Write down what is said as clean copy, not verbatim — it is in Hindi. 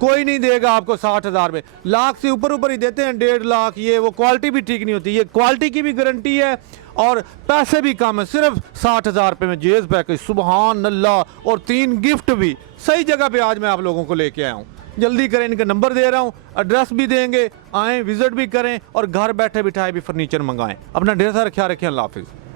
कोई नहीं देगा आपको 60,000 में। लाख से ऊपर ही देते हैं, 1.5 लाख, ये वो क्वालिटी भी ठीक नहीं होती। ये क्वालिटी की भी गारंटी है और पैसे भी कम है, सिर्फ 60,000 रुपये में जेज पैकेज, सुबहान अल्लाह, और 3 गिफ्ट भी। सही जगह पे आज मैं आप लोगों को लेके आया हूँ। जल्दी करें, इनका नंबर दे रहा हूँ, एड्रेस भी देंगे, आएँ विजिट भी करें और घर बैठे बिठाए भी फर्नीचर मंगाएं। अपना ढेर सारा ख्याल रखें। अल्लाह हाफिज़।